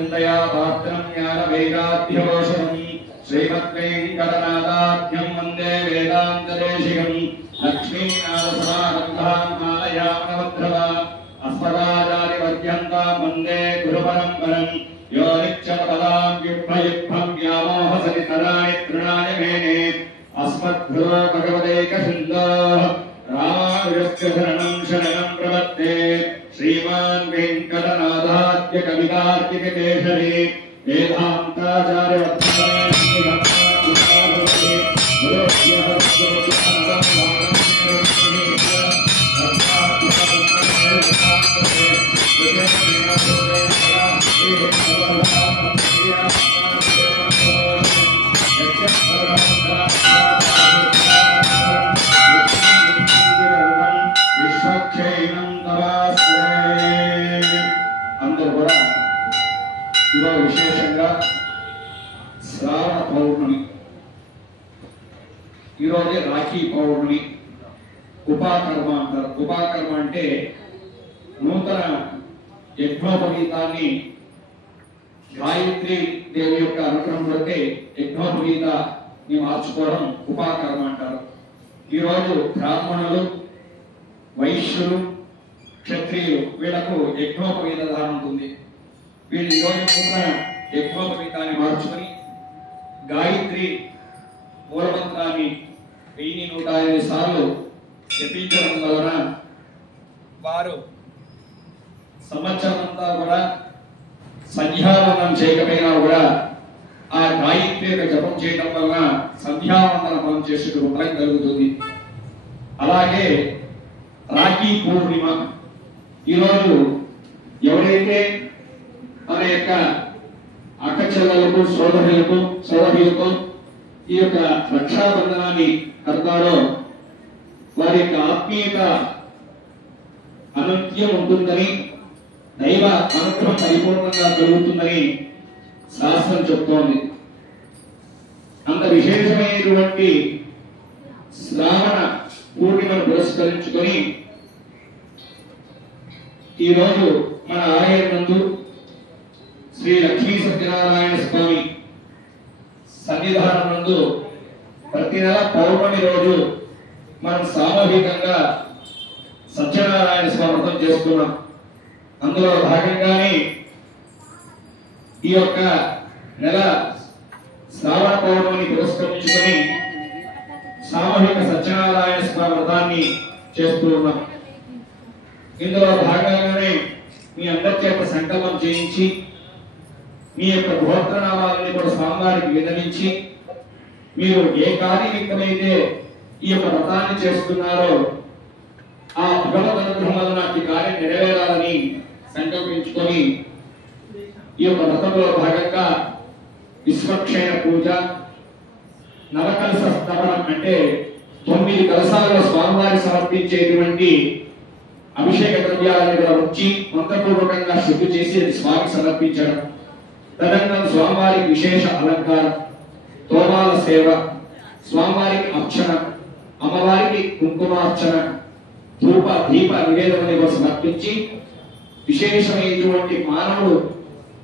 రామానుజందయా పాత్రం జ్ఞానవేదాధ్యవోషణం శ్రీమద్వేంకటనాథాఖ్యం వందే వేదాంతదేశికం లక్ష్మీనాథసమారంభాం ఆలయామనవద్రవా అస్మదాచార్యవర్యంతాం వందే గురుపరంపరం यो नित्यपदां युग्मयुग्मं व्यामोहसति तदानि तृणाय मेने अस्मद्गुरो भगवदैकसिन्धोः रामानुजस्य शरणं प्रपद्ये श्रीमान् वेङ्कटनाथार्य कवितार्किककेसरी అందరూ కూడా ఇవాళ విశేషంగా శ్రావణ పౌర్ణమి, ఈరోజే రాఖీ పౌర్ణమి, ఉపాకర్మ అంటారు. ఉపాకర్మ అంటే నూతన యజ్ఞోపవీతాన్ని గాయత్రి దేవి యొక్క అనుగ్రహంతో యజ్ఞోపవీతాన్ని మార్చుకోవడం ఉపాకర్మ అంటారు. ఈరోజు బ్రాహ్మణులు, వైశ్యులు, క్షత్రియులు వీళ్లకు యజ్ఞోపవీత దానం ఉంటుంది. వీళ్ళు ఈరోజు నూతన యజ్ఞోపవీతాన్ని మార్చుకొని గాయత్రి మూలమంత్రాన్ని 1108 సార్లు జపించడం వలన వారు సంవత్సరం అంతా కూడా సంధ్యావందనం చేయకపోయినా కూడా ఆ గాయత్రి యొక్క జపం చేయడం వలన సంధ్యావందన ఫలం చేసే ఫలం కలుగుతుంది. అలాగే రాఖీ పూర్ణిమ, ఈరోజు ఎవరైతే మన యొక్క అక్క చెల్లెలకు, సోదరులకు ఈ యొక్క రక్షాబంధనాన్ని కడతారో వారి యొక్క ఆత్మీయత అనంత్యం ఉంటుందని, దైవ అనుగ్రహం పరిపూర్ణంగా కలుగుతుందని శాస్త్రం చెప్తోంది. అంత విశేషమైనటువంటి శ్రావణ పూర్ణిమను పురస్కరించుకొని ఈరోజు మన ఆలయం నందు శ్రీ లక్ష్మీ సత్యనారాయణ స్వామి సన్నిధానం నందు ప్రతి నెల పౌర్ణమి రోజు మనం సామూహికంగా సత్యనారాయణ స్వామి వ్రతం చేస్తున్నాం. అందులో భాగంగానే ఈ యొక్క నెల శ్రావణ పౌర్ణమిని పురస్కరించుకొని సామూహిక సత్యనారాయణ స్వామి వ్రతాన్ని చేస్తూ ఉన్నాం. ఇందులో భాగంగానే మీ అందరి చేత సంకల్పం చేయించి మీ యొక్క గోత్రనామాలని కూడా స్వామివారికి విన్నవించి మీరు ఏ కార్యనిమిత్తమైతే ఈ యొక్క వ్రతాన్ని చేస్తున్నారో ఆ భగవద్ అనుగ్రహం వలన ఈ కార్యం నెరవేరాలని సంకల్పించుకొని ఈ యొక్క వ్రతంలో భాగంగా విశ్వక్షేణ పూజ, నవకలశ స్థాపనం అంటే 9 కలశాలలో స్వామివారి సమర్పించేటువంటి అభిషేక ద్రవ్యాలను కూడా ఉంచి మంత్రపూర్వకంగా శుద్ధి చేసి స్వామికి సమర్పించడం, తదనంతరం స్వామివారికి విశేష అలంకారం, తోమాల సేవ, స్వామివారికి అర్చన, అమ్మవారికి కుంకుమార్చన, ధూప దీప నివేదనలు సమర్పించి విశేషమైనటువంటి మానవుడు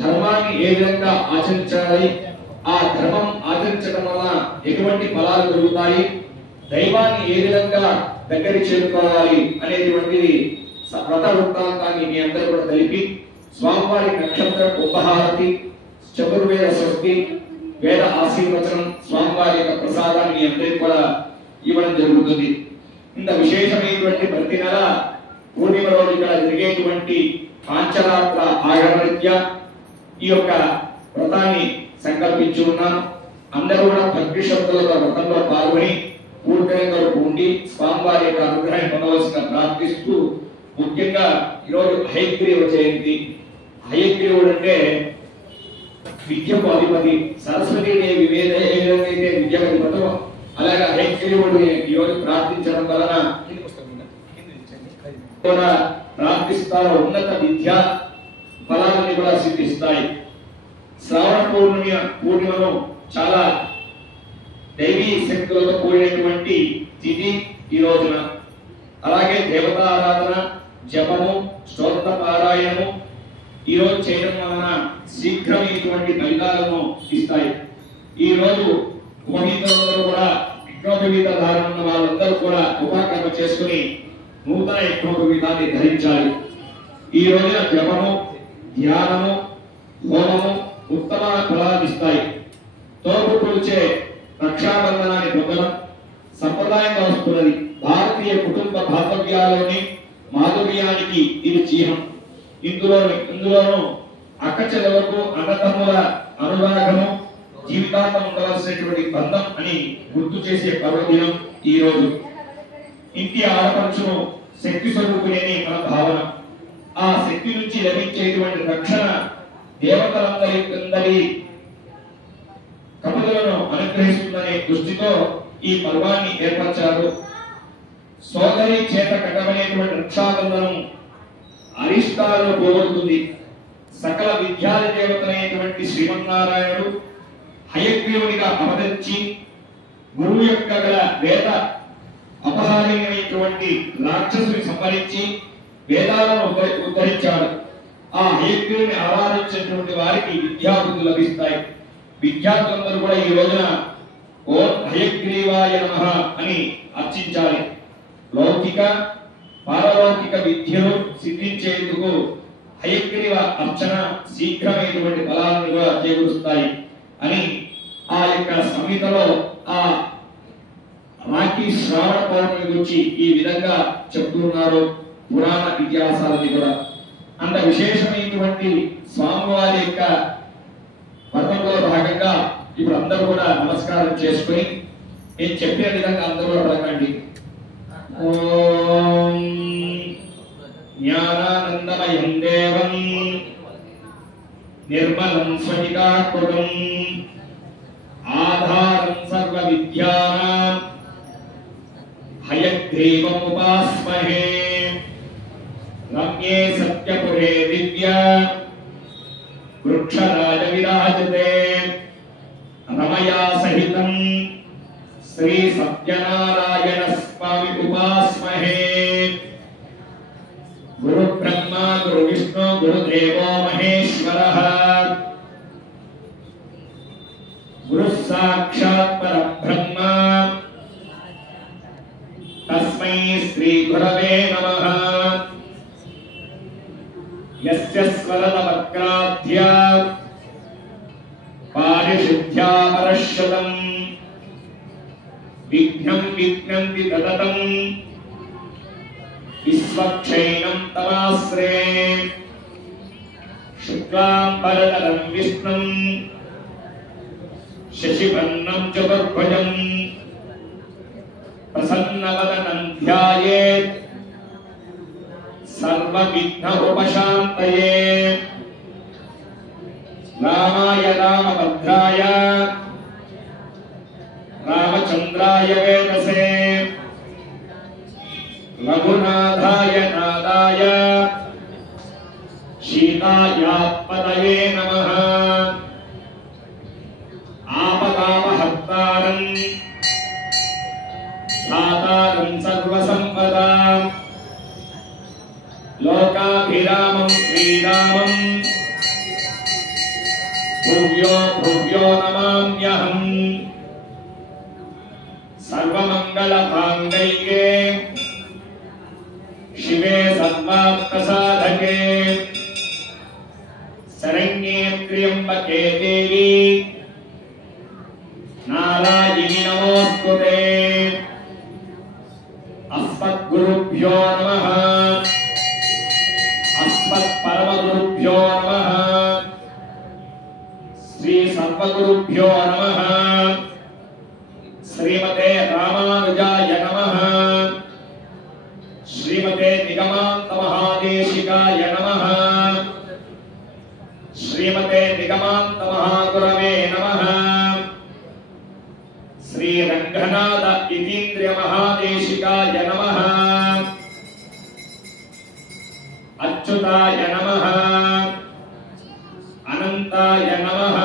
ధర్మాన్ని ఏ విధంగా ఆచరించాలి, ఆ ధర్మం ఆచరించడం వల్ల ఎటువంటి ఫలాలు కలుగుతాయి, దైవాన్ని ఏ విధంగా దగ్గరికి చేరుకోవాలి అనేటువంటిది వ్రత వృత్తాంతాన్ని మీ అందరూ కూడా తెలిపి స్వామివారి నక్షత్ర కుంభహారతి, చతుర్వేద స్వస్తి, వేద ఆశీర్వచనం, స్వామివారి యొక్క ప్రసాదాన్ని మీ అందరికీ కూడా ఇవ్వడం జరుగుతుంది. ఇంత విశేషమైనటువంటి ప్రతి నెల పూర్ణిమ రోజు ఇక్కడ జరిగేటువంటి పాంచరాత్ర ఆగమరీత్యా ఈ యొక్క వ్రతాన్ని సంకల్పించి ఉన్నాను. అందరూ కూడా భక్తి శ్రద్ధలతో వ్రతంలో పాల్గొని పూర్తిగా ఉండి స్వామివారి యొక్క అనుగ్రహాన్ని పొందవలసిన ప్రార్థిస్తూ, ముఖ్యంగా ఈరోజు హయగ్రీవ జయంతి. హయగ్రీవుడు అంటే విద్యకు అధిపతి. సరస్వతీదేవి ఏ విధంగా అయితే విద్యకు అధిపతో అలాగే హయగ్రీవుడు ఈరోజు ప్రార్థించడం వలన ప్రార్థిస్తారో ఉన్నత విద్యా ఫలాన్ని కూడా సిద్ధిస్తాయి. శ్రావణ పూర్ణిమను చాలా దైవీ శక్తులతో కూడినటువంటి తిథి ఈ రోజున. అలాగే దేవతా ఆరాధన, జపము, స్తోత్ర పారాయణము, ఈ రోజు చేయడం వలన శీఘ్రమైనటువంటి ఫలితాలను ఇస్తాయి. ఈ రోజు ఉపవీతంలో కూడా యజ్ఞోపవీత ధారణ ఉన్న వాళ్ళందరూ కూడా ఉపాకర్మ చేసుకుని నూతన యజ్ఞోపవీతాన్ని ధరించాలి. ఈ రోజున జపము, ధ్యానము, హోమము ఉత్తమ ఫలాన్ని ఇస్తాయి. తోబుట్టులచే రక్షాబంధనాన్ని పొందడం సంప్రదాయంగా వస్తున్నది. భారతీయ కుటుంబ బాంధవ్యాల్లోని మాధుర్యానికి ఇది చిహ్నం. ఇందులోనూ అక్క చెల్లెలకు అన్నదమ్ముల అనురాగము జీవితాంతం ఉండవలసినటువంటి బంధం అని గుర్తు చేసే పర్వదినం ఈ రోజు. ఇంటి ఆడపడుచును శక్తి స్వరూపిణి మన భావన. ఆ శక్తి నుంచి లభించేటువంటి రక్షణ దేవతలందరి కపదలను అనుగ్రహిస్తుందనే దృష్టితో ఈ పర్వాన్ని ఏర్పరిచారు. సోదరి చేత కట్టబడేటువంటి రక్షాబంధనం అరిష్టాలను పోగొడుతుంది. సకల విద్యాల దేవతలైనటువంటి శ్రీమన్నారాయణుడు హయగ్రీవునిగా అవతరించి గురువు యొక్క గల వేద అపహారైనటువంటి రాక్షసుని సంహరించి వేదాలను ఉద్ధరించాడు. ఆ హయగ్రీవుని ఆరాధించినటువంటి వారికి విద్యాబుద్ధులు లభిస్తాయి. విద్యార్థులందరూ కూడా ఈ రోజున ఓం హయగ్రీవాయ నమః అని అర్చించాలి. లౌకిక పారలౌకిక విద్యను సిద్ధించేందుకు హయగ్రీవ అర్చన శీఘ్రమైనటువంటి ఫలాలను కూడా చేకూరుస్తాయి అని ఆ యొక్క సంహితలో ఆ రాఖీ శ్రావణ పౌర్ణమి గురించి ఈ విధంగా చెప్తున్నారు పురాణ ఇతిహాసాలని కూడా. అంత విశేషమైనటువంటి స్వామివారి యొక్క వ్రతంలో భాగంగా ఇప్పుడు అందరూ కూడా నమస్కారం చేసుకుని నేను చెప్పే విధంగా అందరూ కూడా పలకండి. ఓం జ్ఞానానందమయం దేవం నిర్మలం స్ఫటికాకృతం ఆధారం సర్వ విద్యానాం హయగ్రీవం ఉపాస్మహే రమ్యే సత్యపురే దివ్య వృక్షరాజ విరాజతే రమయా సహితం శ్రీ సత్యనారాయణ స్వామి ఉపాస్మహే. గురు బ్రహ్మ గురు విష్ణు గురుదేవో మహేశ్వరః గురు సాక్షాత్ పరబ్రహ్మ తస్మై శ్రీ గురవే నమః. యస్య స్వరతవక్రాధ్య పారిశుద్ధ్యా పరశ్రుతం విఘ్నం విఘ్నంతి తదతం విశ్వక్షైణం తమాశ్రే శుక్లాంబరధరం విష్ణుం శశివర్ణం చతుర్భుజం ప్రసన్నవదనం ధ్యాయేత్ సర్వవిఘ్న ఉపశాంతయే. రామాయ రామభద్రాయ రామచంద్రాయ వేదసే రఘునాథాయ నాదాయ సీతాయాపతయే నమః. ఆపదామహర్తారం దాతారం సర్వసంపదాం లోకాభిరామం శ్రీరామం భూయో భూయో నమామ్యహం. సర్వమంగళమాంగళ్యే శివే సర్వార్థసాధకే శరణ్యే త్ర్యంబకే దేవి నారాయణి నమోస్తుతే. అస్మద్గురుభ్యో నమః అస్మత్పరమగురుభ్యో నమః శ్రీ సర్వగురుభ్యో నమః. శ్రీమతే రామానుజాయ నమః. శ్రీమతే నిగమాంత మహాదేశికాయ నమః. శ్రీమతే నిగమాంత మహాగురవే నమః. శ్రీ రంగనాథ ఇతీంద్రియ మహాదేశికాయ నమః. అచ్యుతాయ నమః. అనంతాయ నమః.